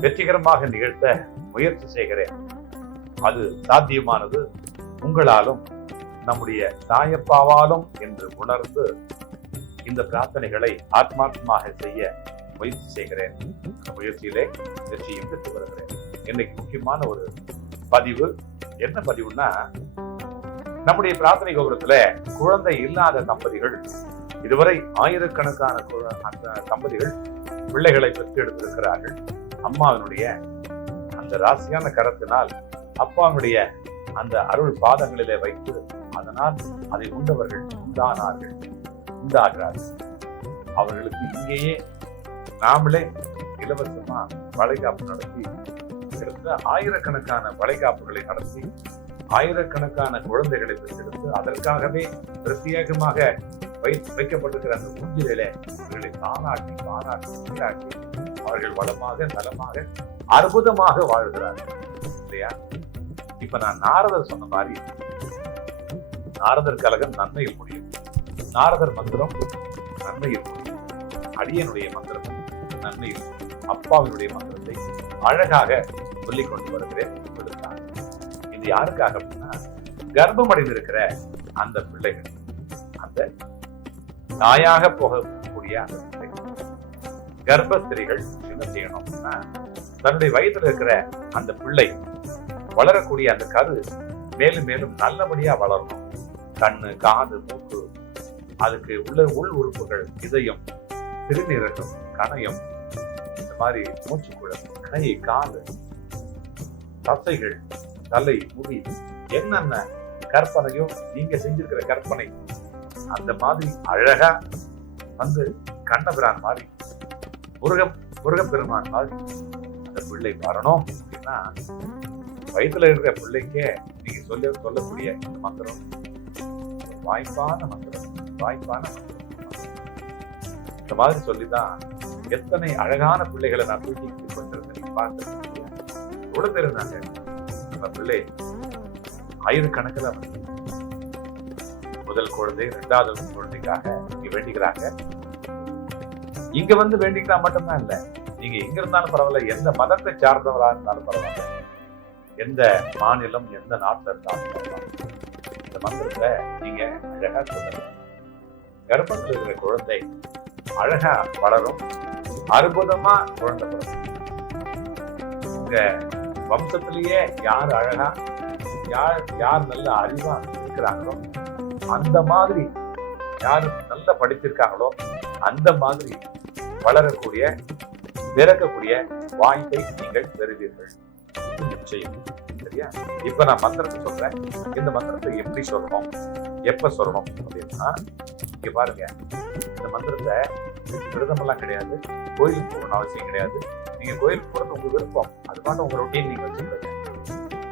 வெற்றிகரமாக நிகழ்த்த முயற்சி செய்கிறேன். அது சாத்தியமானது உங்களாலும் நம்முடைய தாயப்பாவாலும் என்று உணர்ந்து இந்த பிரார்த்தனைகளை ஆத்மார்த்தமாக செய்ய முயற்சி செய்கிறேன். முயற்சியிலே வெற்றியும் பெற்று வருகிறேன். இன்னைக்கு முக்கியமான ஒரு பதிவு. என்ன பதிவுன்னா நம்முடைய பிரார்த்தனை கோபுரத்துல குழந்தை இல்லாத தம்பதிகள் இதுவரை ஆயிரக்கணக்கான கு- அந்த தம்பதிகள் பிள்ளைகளை பெற்றெடுத்திருக்கிறார்கள். அம்மாவினுடைய அந்த ராசியான கரத்தினால் அப்பாவினுடைய அந்த அருள் பாதங்களிலே வைத்து அதனால் அதை உண்டவர்கள் உண்டானார்கள் உண்டாகிறார்கள். அவர்களுக்கு இங்கேயே நாமளே இலவசமா வளைகாப்பு நடத்தி சிறந்த ஆயிரக்கணக்கான வளைகாப்புகளை நடத்தி ஆயிரக்கணக்கான குழந்தைகளை பெற்றெடுத்து அதற்காகவே பிரத்யேகமாக வை வைக்கப்பட்டிருக்கிற அந்த ஊஞ்சிலே அவர்களை தானாட்டி பாராட்டி சீராட்டி அவர்கள் வளமாக நலமாக அற்புதமாக வாழ்கிறார்கள். இல்லையா? இப்ப நான் நாரதர் சொன்ன மாதிரி நாரதர் கழகம் நன்மையில் முடியும். நாரதர் மந்திரம் நன்மையில் முடியும். அடியனுடைய மந்திரம் நன்மையில் அப்பாவினுடைய மந்திரத்தை அழகாக சொல்லிக் கொண்டு வருகிறேன் இது யாருக்காக அப்படின்னா கர்ப்பம் அடைந்திருக்கிற அந்த பிள்ளைகள். அந்த தாயாக போகக்கூடிய அந்த கர்ப்பஸ்திரிகள் என்ன செய்யணும் தன்னுடைய வயித்துல இருக்கிற அந்த பிள்ளை வளரக்கூடிய அந்த கரு மேலும் மேலும் நல்லபடியா வளரணும். கண்ணு காது மூக்கு அதுக்கு உள்ள உள் உறுப்புகள் இதயம் சிறுநீரகம் கணையம் இந்த மாதிரி மூச்சுக்குழல் கை காது தசைகள் தலை முடி என்னென்ன கற்பனையோ நீங்க செஞ்சிருக்கிற கற்பனை அந்த மாதிரி அழகா வந்து கண்ணபிரான் மாதிரி முருக முருகப்பெருமான் மாதிரி அந்த பிள்ளை வரணும் அப்படின்னா வயிற்றுல இருக்கிற பிள்ளைக்கே நீங்க சொல்ல சொல்லக்கூடிய இந்த மந்திரம் வாய்ப்பான மந்திரம் வாய்ப்பான மந்திரம். இந்த மாதிரி சொல்லிதான் எத்தனை அழகான பிள்ளைகளை நான் தூக்கி கொண்டிருந்தேன் பார்த்து எவ்வளவு பேர் இருந்தாங்க. நம்ம பிள்ளை ஆயிரக்கணக்கில் வந்து முதல் குழந்தை இரண்டாவது குழந்தைக்காக இங்க வேண்டிக்கிறாங்க. இங்க வந்து வேண்டிக்கிட்டா மட்டும்தான் இல்ல நீங்க எங்க இருந்தாலும் பரவாயில்ல எந்த மதத்தை சார்ந்தவரா இருந்தாலும் பரவாயில்ல எந்த மாநிலம் எந்த நாட்டில் இருந்தாலும் பரவாயில்ல. இந்த மந்திரத்தை நீங்க அழகா சொல்லுங்க கர்ப்பத்தில் இருக்கிற குழந்தை அழகா வளரும் அற்புதமா குழந்தை பிறக்கும். உங்க வம்சத்திலேயே யார் அழகா யார் யார் நல்ல அறிவா இருக்கிறாங்களோ அந்த மாதிரி யார் நல்ல படிச்சிருக்காங்களோ அந்த மாதிரி வளரக்கூடிய பிறக்கக்கூடிய வாய்ப்பை நீங்கள் பெறுவீர்கள். நிச்சயம் சரியா? இப்ப நான் மந்திரத்தை சொல்றேன். இந்த மந்திரத்தை எப்படி சொல்லணும்? எப்ப சொல்லணும் அப்படின்னா இங்க பாருங்க. இந்த மந்திரத்தை விரதமெல்லாம் கிடையாது. கோயிலுக்கு போகணும் அவசியம் கிடையாது. நீங்க கோயிலுக்கு போறது உங்க விருப்பம். அது பாட்டு உங்க ரொட்டீன் நீங்க வச்சுக்கிறது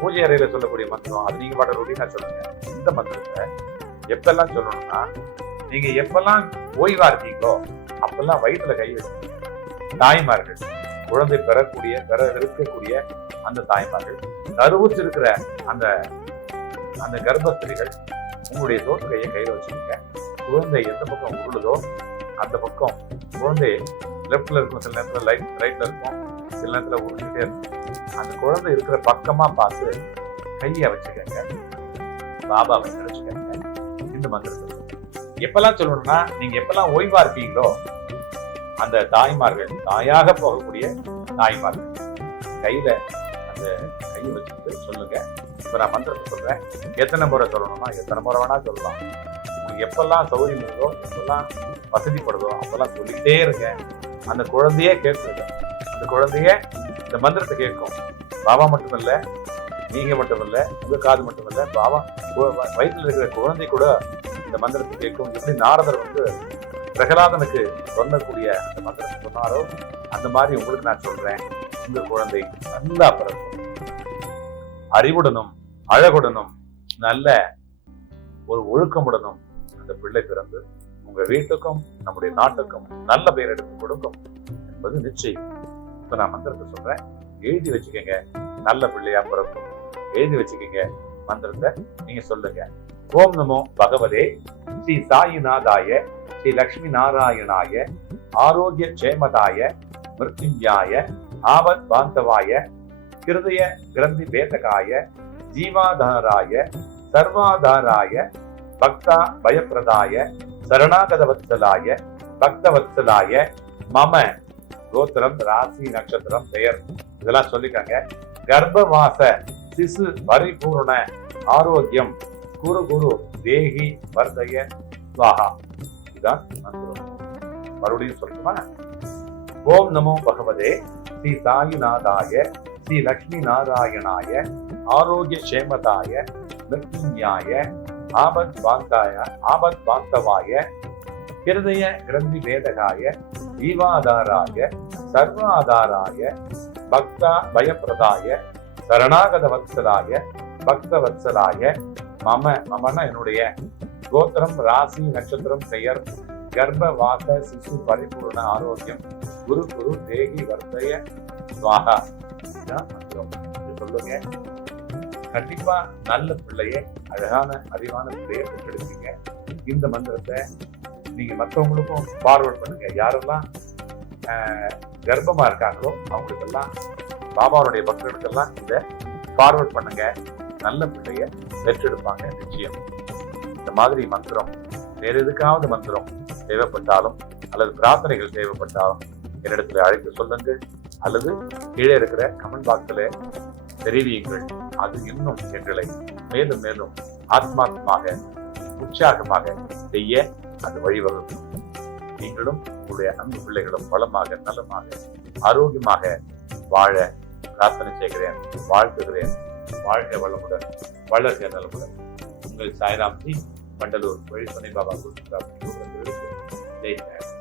பூஜை அறையில சொல்லக்கூடிய மந்திரம் அது நீங்க பாட்ட ரொட்டீனா சொல்லுங்க. இந்த மந்திரத்தை எப்பெல்லாம் சொல்லணும்னா நீங்க எப்பெல்லாம் ஓய்வா இருக்கீங்களோ அப்பெல்லாம் வயிற்றுல கை வச்சு தாய்மார்கள் குழந்தை பெறக்கூடிய பெற இருக்கக்கூடிய அந்த தாய்மார்கள் கருவுற்று இருக்கிற அந்த அந்த கர்ப்பஸ்திரிகள் உங்களுடைய தோற்று கையை கையில் வச்சுக்கோங்க. குழந்தை எந்த பக்கம் உருளுதோ அந்த பக்கம் குழந்தை லெஃப்ட்ல இருக்கும் சில நேரத்தில் லைட் ரைட்ல இருக்கும் சில நேரத்தில் உருண்டுட்டே இருக்கும். அந்த குழந்தை இருக்கிற பக்கமா பார்த்து கையை வச்சுக்கோங்க. பாபாவை நினைச்சுக்கோங்க. இந்த மந்திரத்தை எப்பெல்லாம் சொல்லணும்னா நீங்க எப்பெல்லாம் ஓய்வா இருப்பீங்களோ அந்த தாய்மார்கள் தாயாக போகக்கூடிய தாய்மார்கள். கையில அந்த கையை வச்சுட்டு சொல்லுங்க. இப்ப நான் மந்திரத்தை சொல்றேன். எத்தனை முறை சொல்லணும்னா எத்தனை முறை வேணா சொல்லலாம். உங்களுக்கு எப்பெல்லாம் சௌகரியம் இருக்கோ எப்பெல்லாம் வசதிப்படுதோ அப்பெல்லாம் சொல்லிக்கிட்டே இருங்க. அந்த குழந்தையே கேட்குது. அந்த குழந்தைய இந்த மந்திரத்தை கேட்கும். பாபா மட்டுமல்ல நீங்க மட்டுமல்ல உங்க காது மட்டுமல்ல பாவா வயிற்றில் இருக்கிற குழந்தை கூட இந்த மந்திரத்தை கேட்கும். எப்படி நாரதர் வந்து பிரகலாதனுக்கு சொல்லக்கூடிய அந்த மந்திரத்தை சொன்னாரோ அந்த மாதிரி உங்களுக்கு நான் சொல்றேன். உங்க குழந்தை நல்லா பிறக்கும். அறிவுடனும் அழகுடனும் நல்ல ஒரு ஒழுக்கமுடனும் அந்த பிள்ளை பிறந்து உங்க வீட்டுக்கும் நம்முடைய நாட்டுக்கும் நல்ல பெயர் எடுத்து கொடுக்கும் என்பது நிச்சயம். இப்ப நான் மந்திரத்தை சொல்றேன். எழுதி வச்சுக்கோங்க. நல்ல பிள்ளையா பிறக்கும். எழுதி வச்சுக்கோங்க. மந்திரத்தை நீங்க சொல்லுங்க. ஓம் நமோ பகவதே ஸ்ரீ சாயிநாதாய ஸ்ரீ லக்ஷ்மி நாராயணாய ஆரோக்கிய க்ஷேமதாய மிருத்யுஞ்சாய ஆபத் பாந்தவாய ஹிருதய கிரந்தி பேதகாய ஜீவாதாராய சர்வாதாராய பக்தா பயப்பிரதாய சரணாகத வத்சலாய பக்த வத்சலாய மம கோத்திரம் ராசி நட்சத்திரம் பெயர். இதெல்லாம் சொல்லிக்காங்க. கர்ப்பவாச சிசு பரிபூர்ண ஆரோக்கியம். குரு குரு தேகி வர்தய சுவாகா. இதுதான் மந்திரம். மறுபடியும் சொல்லணுமா ஓம் நமோ பகவதே ஸ்ரீ சாயிநாதாய ஸ்ரீ லக்ஷ்மி நாராயணாய ஆரோக்கிய சேமதாய மிருத்யுஞ்சாய ஆபத் பாந்தாய ஆபத் பாந்தவாய ஹிருதய கிரந்தி வேதகாய ஜீவாதாராய சர்வாதாராய பக்தா பயப்பிரதாய சரணாகத வத்சலாய பக்த வத்சலாய மம மமனா என்னுடைய கோத்திரம் ராசி நட்சத்திரம் பெயர் கர்ப்ப வாச சிசு பரிபூர்ண ஆரோக்கியம் குரு குரு தேகி வர்த்தய சுவாகா. சொல்லுங்க. கண்டிப்பா நல்ல பிள்ளைய அழகான அறிவான பிள்ளைய பெற்றெடுப்பீங்க. இந்த மந்திரத்தை நீங்க மற்றவங்களுக்கும் ஃபார்வர்ட் பண்ணுங்க. யாரெல்லாம் ஆஹ், கர்ப்பமா இருக்காங்களோ அவங்களுக்கெல்லாம் பாபாவுடைய பக்தர்களுக்கெல்லாம் இதை ஃபார்வர்ட் பண்ணுங்க. நல்ல பிள்ளைய பெற்றெடுப்பாங்க நிச்சயம். இந்த மாதிரி மந்திரம் வேற எதுக்காவது மந்திரம் தேவைப்பட்டாலும் அல்லது பிரார்த்தனைகள் தேவைப்பட்டாலும் என்னிடத்துல அழைத்து சொல்லுங்கள் அல்லது கீழே இருக்கிற கமெண்ட் பாக்ஸில் தெரிவியுங்கள். அது இன்னும் எங்களை மேலும் மேலும் ஆத்மாத்மாக உற்சாகமாக செய்ய அது வழிவகுக்கும். நீங்களும் உங்களுடைய அன்பு பிள்ளைகளும் வளமாக நலமாக ஆரோக்கியமாக வாழ பிரார்த்தனை செய்கிறேன் வாழ்த்துகிறேன் வாழ்க வளமுடன் வளர்க நலமுடன் உங்கள் சாய்ராம் ஜி வண்டலூர் வழி பாபா குரு ஜெய் சாய்